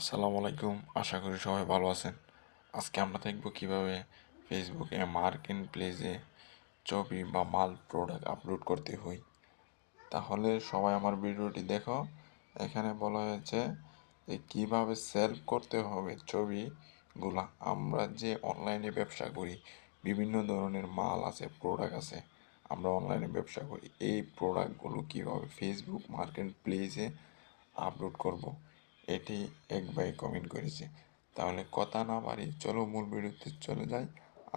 আসসালামু আলাইকুম, আশা করি সবাই ভালো আছেন। আজকে আমরা দেখব কিভাবে ফেসবুকে মার্কেট প্লেসে ছবি বা মাল প্রোডাক্ট আপলোড করতে হয়। তাহলে সবাই আমার ভিডিওটি দেখো। এখানে বলা হয়েছে যে কীভাবে সেল করতে হবে ছবিগুলা। আমরা যে অনলাইনে ব্যবসা করি, বিভিন্ন ধরনের মাল আছে, প্রোডাক্ট আছে, আমরা অনলাইনে ব্যবসা করি। এই প্রোডাক্টগুলো কীভাবে ফেসবুক মার্কেট প্লেসে আপলোড করব, এটি এক ভাই কমেন্ট করেছে। তাহলে কথা না বাড়িয়ে চলো মূল ভিডিওতে চলে যাই।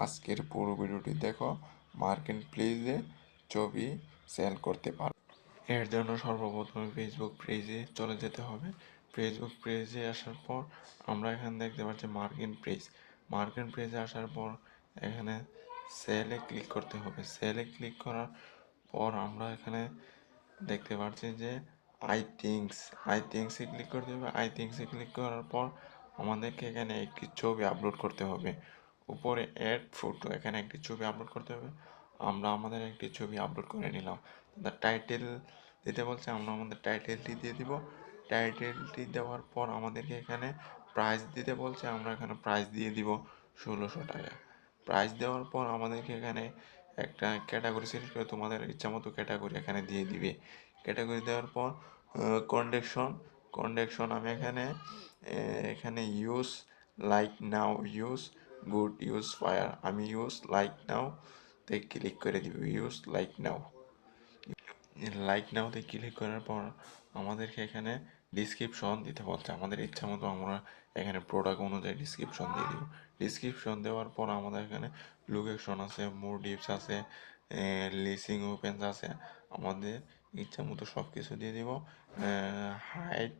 আজকের পুরো ভিডিওটি দেখো, মার্কেট প্লেসে ছবি সেল করতে পারো। এর জন্য সর্বপ্রথমে ফেসবুক পেজে চলে যেতে হবে। ফেসবুক পেজে আসার পর আমরা এখানে দেখতে পাচ্ছি মার্কেট পেজে আসার পর এখানে সেলে ক্লিক করতে হবে। সেলে ক্লিক করার পর আমরা এখানে দেখতে পাচ্ছি যে আই থিংসে ক্লিক করতে হবে। আই থিংসে ক্লিক করার পর আমাদেরকে এখানে একটি ছবি আপলোড করতে হবে। উপরে অ্যাড ফটো, এখানে একটি ছবি আপলোড করতে হবে। আমরা আমাদের একটি ছবি আপলোড করে নিলাম। টাইটেল দিতে বলছে, আমরা আমাদের টাইটেলটি দিয়ে দিব। টাইটেলটি দেওয়ার পর আমাদেরকে এখানে প্রাইস দিতে বলছে, আমরা এখানে প্রাইস দিয়ে দিব 1600 টাকা। প্রাইস দেওয়ার পর আমাদেরকে এখানে একটা ক্যাটাগরি সিলেক্ট করে তোমাদের ইচ্ছা মতো ক্যাটাগরি এখানে দিয়ে দিবে। ক্যাটাগরি দেওয়ার পর কন্ডেকশন আমি এখানে ইউজ লাইক নাও, ইউজ গুড, ইউজ ফায়ার, আমি ইউজ লাইক নাও তে ক্লিক করে দিব। ইউজ লাইক নাওতে ক্লিক করার পর আমাদেরকে এখানে ডিসক্রিপশন দিতে বলছে। আমাদের ইচ্ছা মতো আমরা এখানে প্রোডাক্ট অনুযায়ী ডিসক্রিপশন দিয়ে দিব। ডিসক্রিপশন দেওয়ার পর আমাদের এখানে লোকেশন আছে, মোর ডিপস আছে, লিসিং ওপেন্স আছে। আমাদের ইচ্ছা মতো সব কিছু দিয়ে দিব। হাইট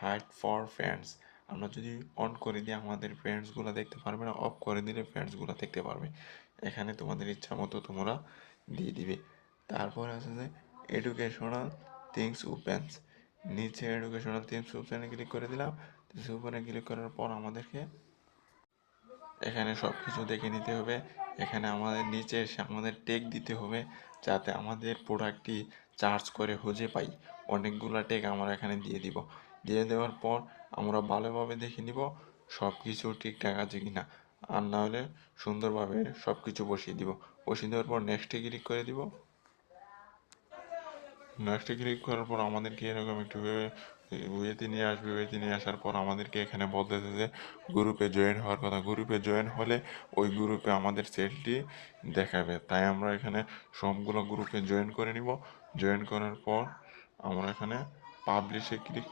হাইট ফর ফ্রেন্ডস আমরা যদি অন করে দিই আমাদের ফ্রেন্ডসগুলো দেখতে পারবে না, অফ করে দিলে ফ্রেন্ডসগুলো দেখতে পারবে। এখানে তোমাদের ইচ্ছা মতো তোমরা দিয়ে দিবে। তারপর আছে যে এডুকেশনাল থিংস ওপেন্স, নিচে এডুকেশনাল থিংস ওপেনে ক্লিক করে দিলাম। ওপেনে ক্লিক করার পর আমাদেরকে এখানে সব কিছু দেখে নিতে হবে। এখানে আমাদের নিচে এসে আমাদের টেগ দিতে হবে, যাতে আমাদের প্রোডাক্টটি চার্জ করে খুঁজে পাই। অনেকগুলো টেগ আমরা এখানে দিয়ে দিব। দিয়ে দেওয়ার পর আমরা ভালোভাবে দেখে নিব সব কিছু ঠিকঠাক আছে কি না। আর না হলে সুন্দরভাবে সব কিছু বসিয়ে দিব। বসিয়ে দেওয়ার পর নেক্সটে ক্লিক করে দিব। নেক্সটে ক্লিক করার পর আমাদেরকে এরকম একটু ওয়েতে নিয়ে আসবে। ওয়েতে নিয়ে আসার পর আমাদেরকে এখানে বলতেছে যে গ্রুপে জয়েন হওয়ার কথা। গ্রুপে জয়েন হলে ওই গ্রুপে আমাদের সেলটি দেখাবে। তাই আমরা এখানে সবগুলো গ্রুপে জয়েন করে নিব। জয়েন করার পর আমরা এখানে পাবলিশে ক্লিক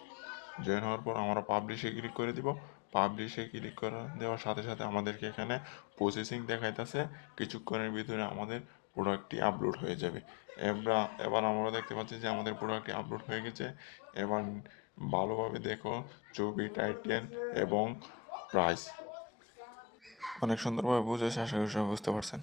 জয়েন হওয়ার পর আমরা পাবলিশে ক্লিক করে দিব। পাবলিশে ক্লিক করা দেওয়ার সাথে সাথে আমাদেরকে এখানে প্রসেসিং দেখাইতেছে। কিছুক্ষণের ভিতরে আমাদের প্রোডাক্টটি আপলোড হয়ে যাবে। এবার আমরা দেখতে পাচ্ছি যে আমাদের প্রোডাক্টটি আপলোড হয়ে গেছে। এবার ভালোভাবে দেখো ছবি, টাইটেল এবং প্রাইস। অনেক সুন্দরভাবে বুঝেছে, আশা করি সবাই বুঝতে পারছেন।